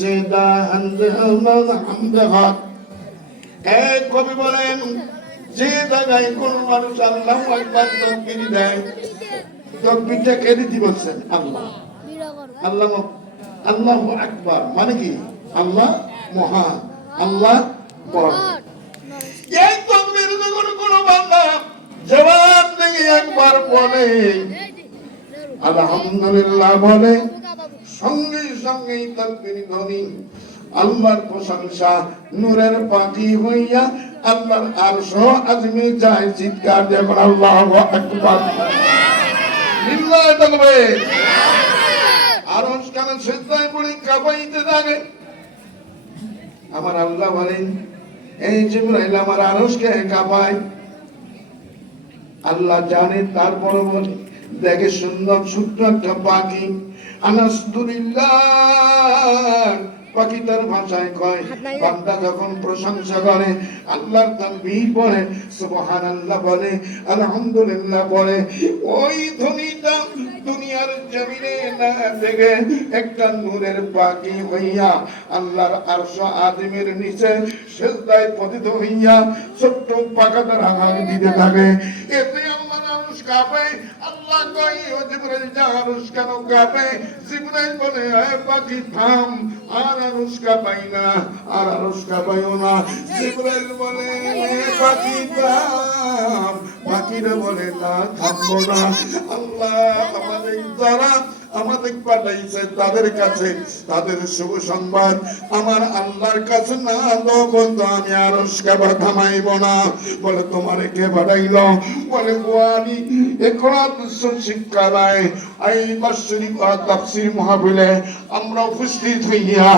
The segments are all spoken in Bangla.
সেদা এক কবি বলেন যে জায়গায় কোন মানুষ আল্লাহু আকবার তাকবীর দেয়, তাকবীরটা কে দিতে বলছেন? আল্লাহ। আল্লাহ আল্লাহু আকবার মানে কি? আল্লাহ মহান, আল্লাহ বড়। এই তাকবীর যখন কোন বান্দা জবাব দিয়ে একবার বলে আলহামদুলিল্লাহ বলে, সঙ্গে সঙ্গে তাকবীর ধ্বনি আল্লাহর প্রশংসা নূরের পাখি হইয়া আল্লাহর আরশ আজমে যায় চিৎকার দিয়ে আল্লাহু আকবার। লিল্লাহি তাকবীর। আরশ কেন সিজদায় পড়ে কাঁপাইতে থাকে? আমার আল্লাহ বলেন এই জিবরাইল আমার আরশকে কাঁপায়। আল্লাহ জানে, তারপর বলে দেখে সুন্দর ছোট্ট একটা পাখি আনাসদুলিল্লাহ, পাখিটার ভাষায় কয় বান্দা যখন প্রশংসা করে আল্লাহর তাকবীর পড়ে সুবহানাল্লাহ বলে আলহামদুলিল্লাহ বলে, ওই ধ্বনিটা দুনিয়ার জমিনে না থেকে একটা নূরের পাখি হইয়া আল্লাহর আরশ আযমের নিচে সিজদায় পতিত হইয়া ছোট্ট পাখাটার আঘাত দিতে থাকে। এতে আল্লাহর আরশ কাঁপে। আল্লাহ কয় ও জিবরাইল যা আরশ কেন কাঁপে? জিবরাইল বলে হে পাখি থাম, আর আরশ কাঁপাই না, আর আরশ কাঁপাইও না। জিবরাইল বলে পাখি থাম, পাখিরা বলে না থামবো না। আল্লাহ আমাদের যারা আমাদের পাঠাইছে তাদের কাছে তাদের শুভ সংবাদ আমার আল্লাহর কাছে না দাও বন্ধু, আমি আরশ কাঁপা থামাইব না। বলে তোমারে কে পাঠাইল? বলে গোয়ানি ইকরাত শিক্ষা দেয় এই বাৎসরিক তাফসীর মাহফিলে আমরা উপস্থিত হইয়া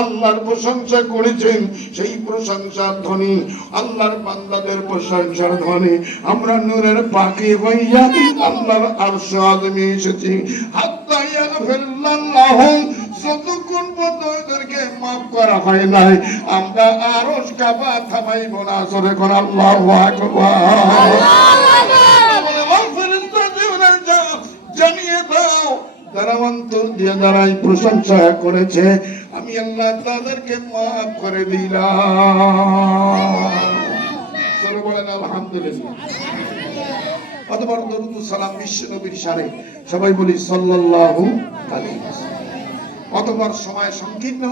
আল্লাহর প্রশংসা করেছেন। সেই প্রশংসার ধ্বনি আল্লাহর বান্দাদের প্রশংসার ধ্বনি আমরা নূরের পাখি হইয়া আল্লাহর আরশ আযমে এসেছি। হাত্তা ইয়াগফিরাল্লাহু, যতক্ষণ পর্যন্ত এদেরকে মাফ করা হয় নাই আমরা আরশ কাঁপা থামাইব না। জোরে করে আল্লাহু আকবার। জানিয়ে দাও যারা অন্তর দিয়ে যারাই প্রশংসা করেছে আমি আল্লাহ তাদেরকে মাফ করে দিলাম। বলেন আলহামদুলিল্লাহ। অতঃপর দরুদ ও সালাম বিশ্ব নবীর শানে সবাই বলি সাল্লাল্লাহু আলাইহি ওয়াসাল্লাম। অতঃপর সময় সংকীর্ণ,